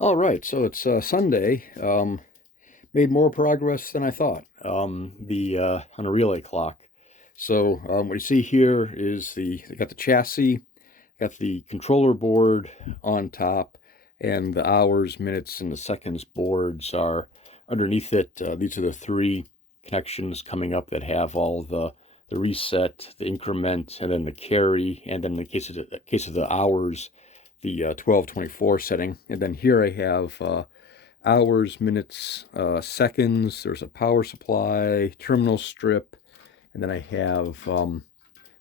All right, so it's Sunday. Made more progress than I thought. The On a relay clock. So what you see here is they got the chassis, got the controller board on top, and the hours, minutes, and the seconds boards are underneath it. These are the three connections coming up that have all the reset, the increment, and then the carry, and then in the case of the hours, the 1224 setting. And then here I have hours, minutes, seconds. There's a power supply, terminal strip, and then I have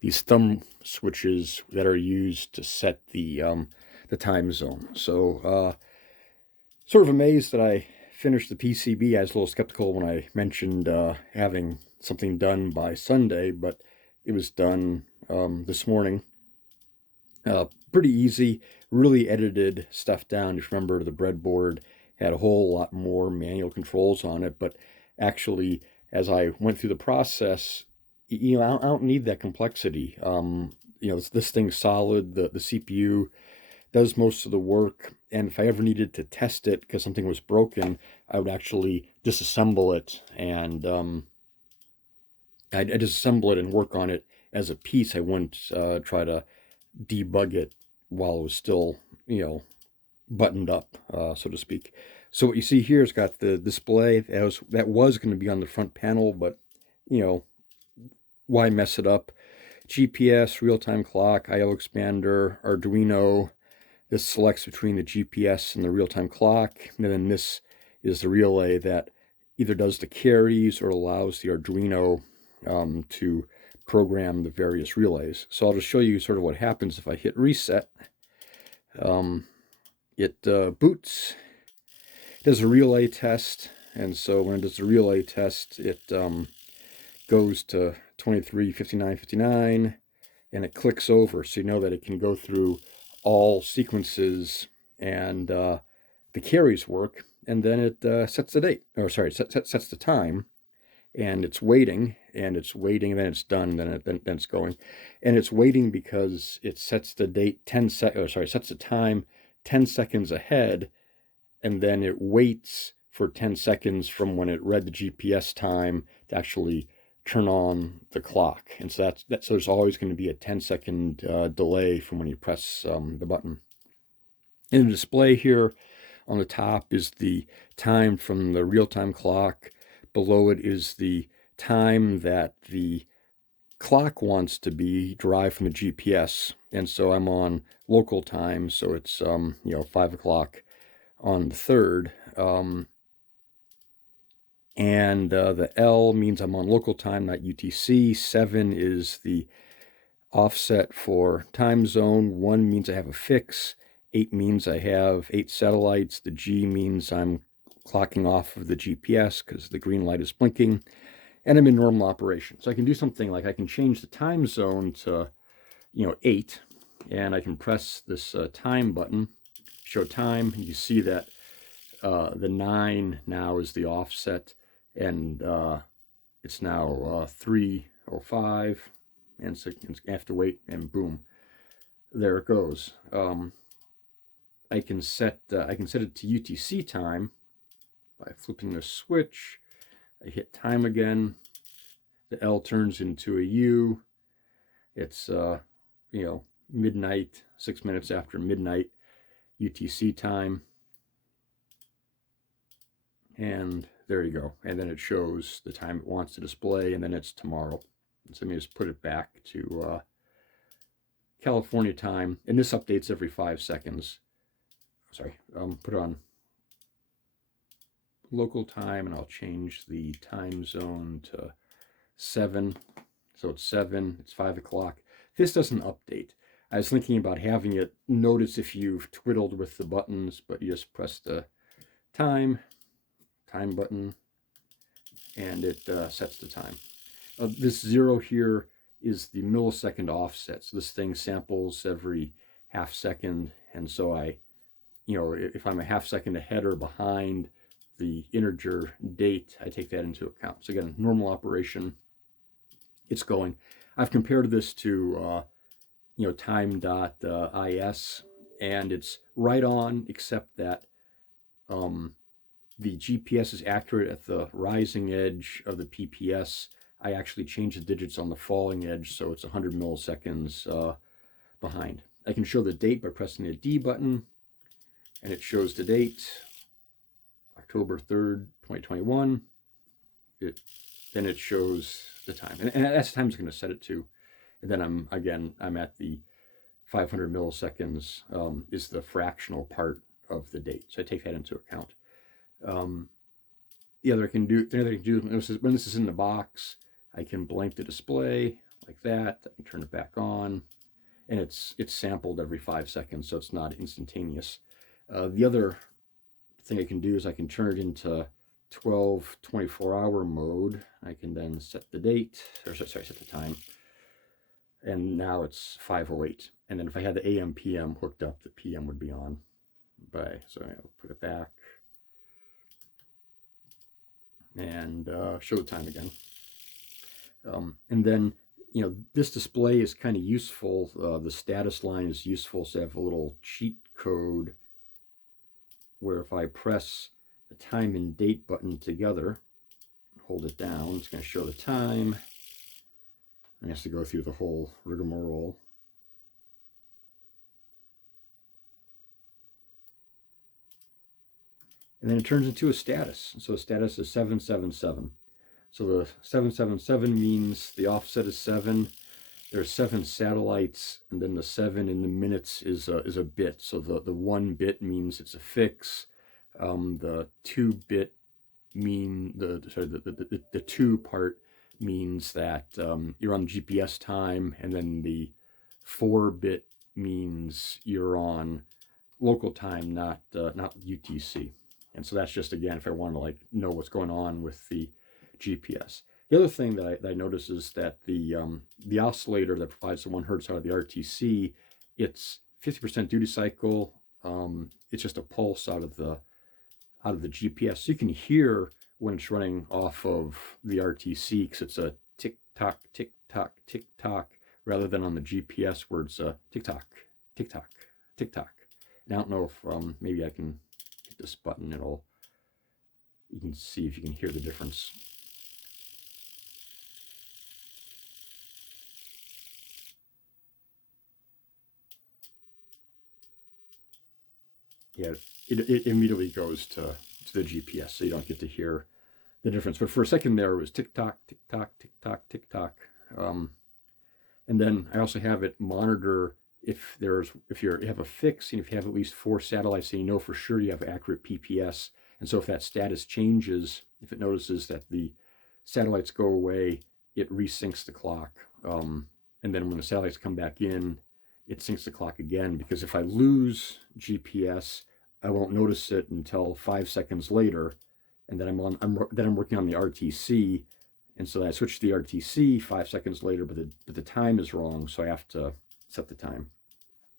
these thumb switches that are used to set the time zone. So sort of amazed that I finished the PCB. I was a little skeptical when I mentioned having something done by Sunday, but it was done this morning. Pretty easy, really edited stuff down. Just remember the breadboard had a whole lot more manual controls on it, but actually, as I went through the process, I don't need that complexity. This thing's solid. The CPU does most of the work, and if I ever needed to test it because something was broken, I would actually disassemble it and I'd disassemble it and work on it as a piece. I wouldn't try to debug it while it was still, buttoned up, so to speak. So what you see here has got the display that was going to be on the front panel, but you know why mess it up? GPS, real-time clock, I/O expander, Arduino. This selects between the GPS and the real-time clock, and then this is the relay that either does the carries or allows the Arduino to program the various relays. So I'll just show you sort of what happens if I hit reset. Um, it boots, does a relay test, and so when it does a relay test, it goes to 235959, and it clicks over, so you know that it can go through all sequences and the carries work, and then it sets the date, or sorry, sets the time, and it's waiting, and it's waiting, and then it's done, then it's going, and it's waiting because it sets the date sets the time 10 seconds ahead, and then it waits for 10 seconds from when it read the GPS time to actually turn on the clock. And so so there's always going to be a 10-second delay from when you press the button. In the display here on the top is the time from the real-time clock. Below it is the time that the clock wants to be derived from the GPS. And so I'm on local time, so it's 5 o'clock on the 3rd. And the L means I'm on local time, not UTC. 7 is the offset for time zone. 1 means I have a fix. 8 means I have 8 satellites. The G means I'm clocking off of the GPS because the green light is blinking. And I'm in normal operation. So I can do something like I can change the time zone to, 8, and I can press this time button, show time. You see that the 9 now is the offset, and it's now 3:05, and so I have to wait, and boom, there it goes. I can set it to UTC time by flipping the switch. I hit time again. The L turns into a U. It's midnight, 6 minutes after midnight UTC time. And there you go. And then it shows the time it wants to display, and then it's tomorrow. So let me just put it back to California time, and this updates every 5 seconds. Sorry, put it on local time, and I'll change the time zone to 7. So it's 7, it's 5 o'clock. This doesn't update. I was thinking about having it notice if you've twiddled with the buttons, but you just press the time button, and it sets the time. This 0 here is the millisecond offset. So this thing samples every half second, and so if I'm a half second ahead or behind the integer date, I take that into account. So again, normal operation, it's going. I've compared this to time.is, and it's right on, except that the GPS is accurate at the rising edge of the PPS. I actually change the digits on the falling edge, so it's 100 milliseconds behind. I can show the date by pressing the D button, and it shows the date, October 3rd, 2021. Then it shows the time, and that's the time it's going to set it to. And then I'm at the 500 milliseconds is the fractional part of the date, so I take that into account. The other thing I can do when this is in the box, I can blank the display like that. I can turn it back on, and it's sampled every 5 seconds, so it's not instantaneous. The other thing I can do is I can turn it into 12 24-hour mode. I can then set the date, or sorry, set the time, and now it's 5:08. And then if I had the AM PM hooked up, the PM would be on. So I'll put it back and show the time again. And then, this display is kind of useful. The status line is useful, so I have a little cheat code where if I press the time and date button together, hold it down, it's going to show the time, and it has to go through the whole rigmarole. And then it turns into a status. So the status is 777. So the 777 means the offset is 7. There's 7 satellites, and then the 7 in the minutes is a bit. So the 1 bit means it's a fix. The 2 bit the 2 part means that you're on GPS time, and then the 4 bit means you're on local time, not UTC. And so that's just, again, if I want to know what's going on with the GPS. The other thing that I notice is that the oscillator that provides the 1 hertz out of the RTC, it's 50% duty cycle. It's just a pulse out of the GPS. So you can hear when it's running off of the RTC, because it's a tick tock, tick tock, tick tock, rather than on the GPS where it's a tick tock, tick tock, tick tock. And I don't know if maybe I can hit this button. You can see if you can hear the difference. Yeah, it immediately goes to the GPS, so you don't get to hear the difference. But for a second there, it was tick tock, tick tock, tick tock, tick tock. And then I also have it monitor if you have a fix, and if you have at least 4 satellites, and you know for sure you have accurate PPS. And so if that status changes, if it notices that the satellites go away, it resyncs the clock. And then when the satellites come back in, it syncs the clock again, because if I lose GPS, I won't notice it until 5 seconds later, and then I'm working on the RTC, and so I switch to the RTC 5 seconds later, but the time is wrong, so I have to set the time.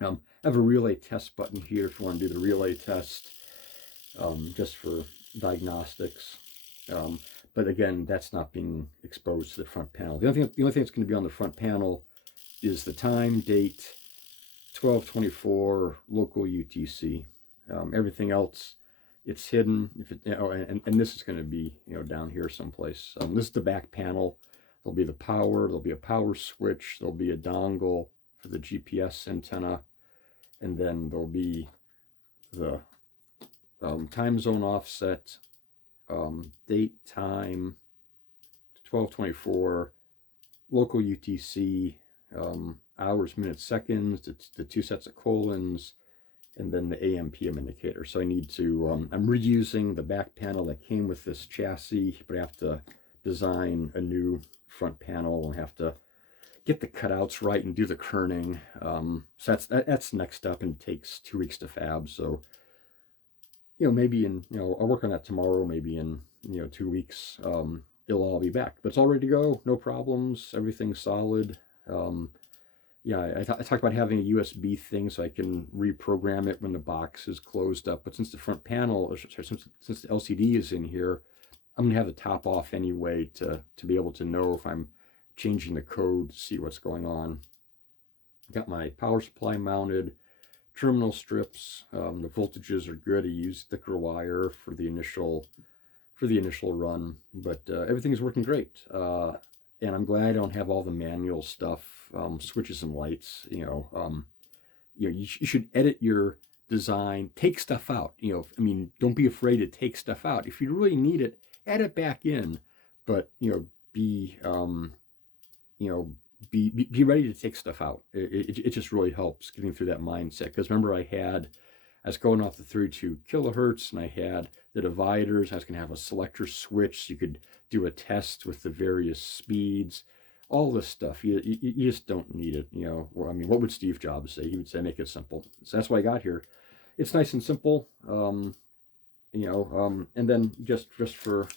I have a relay test button here if you want to do the relay test, just for diagnostics. But again, that's not being exposed to the front panel. The only thing that's going to be on the front panel is the time, date, 12/24 local UTC. Everything else, it's hidden. And this is going to be down here someplace. This is the back panel. There'll be the power. There'll be a power switch. There'll be a dongle for the GPS antenna, and then there'll be the time zone offset, date, time, 12/24 local UTC, hours, minutes, seconds, the 2 sets of colons, and then the AM PM indicator. So I need to, I'm reusing the back panel that came with this chassis, but I have to design a new front panel and have to get the cutouts right and do the kerning. So that's next up, and it takes 2 weeks to fab. So, maybe I'll work on that tomorrow, maybe in, 2 weeks, it'll all be back. But it's all ready to go, no problems, everything's solid. Yeah, I talked about having a USB thing so I can reprogram it when the box is closed up. But since the front panel, since the LCD is in here, I'm going to have the top off anyway to be able to know if I'm changing the code to see what's going on. Got my power supply mounted, terminal strips. The voltages are good. I use thicker wire for the initial run, but everything is working great. And I'm glad I don't have all the manual stuff, switches and lights. You should edit your design, take stuff out. I mean, don't be afraid to take stuff out. If you really need it, add it back in. But be you know, be ready to take stuff out. It just really helps getting through that mindset. Because remember, I was going off the 32 kilohertz, and I had the dividers. I was going to have a selector switch so you could do a test with the various speeds. All this stuff, you just don't need it. I mean, what would Steve Jobs say? He would say, make it simple. So that's why I got here. It's nice and simple. And then just for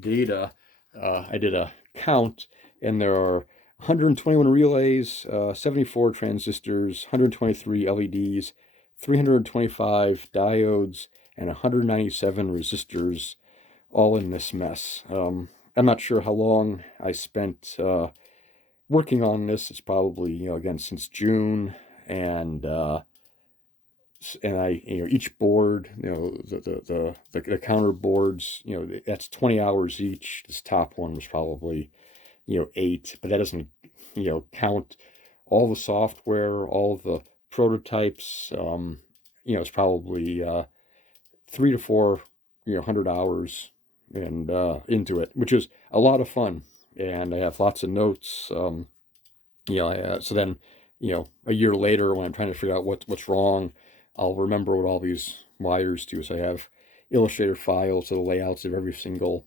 data, I did a count, and there are 121 relays, 74 transistors, 123 LEDs, 325 diodes, and 197 resistors, all in this mess. I'm not sure how long I spent working on this. It's probably, again, since June, and I, each board, the counter boards, that's 20 hours each. This top one was probably, 8, but that doesn't, count all the software, all the prototypes. It's probably 3 to 4, 100 hours and into it, which is a lot of fun. And I have lots of notes. So then, a year later, when I'm trying to figure out what's wrong, I'll remember what all these wires do. So I have Illustrator files of the layouts of every single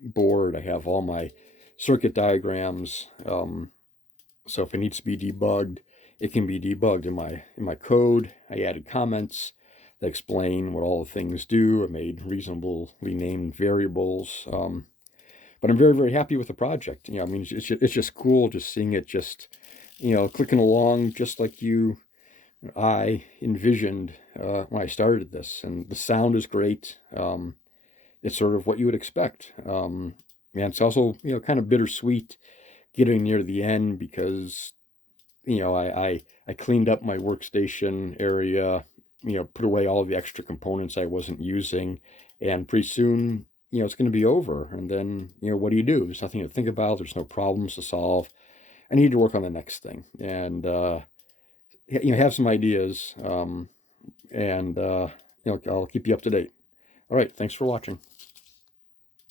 board. I have all my circuit diagrams. So if it needs to be debugged, it can be debugged in my code. I added comments that explain what all the things do. I made reasonably named variables. But I'm very, very happy with the project. I mean, it's just cool just seeing it clicking along just like I envisioned when I started this. And the sound is great. It's sort of what you would expect. And it's also, kind of bittersweet getting near the end because, I cleaned up my workstation area, put away all of the extra components I wasn't using. And pretty soon, it's going to be over. And then, what do? There's nothing to think about. There's no problems to solve. I need to work on the next thing. And, have some ideas, and I'll keep you up to date. All right, thanks for watching.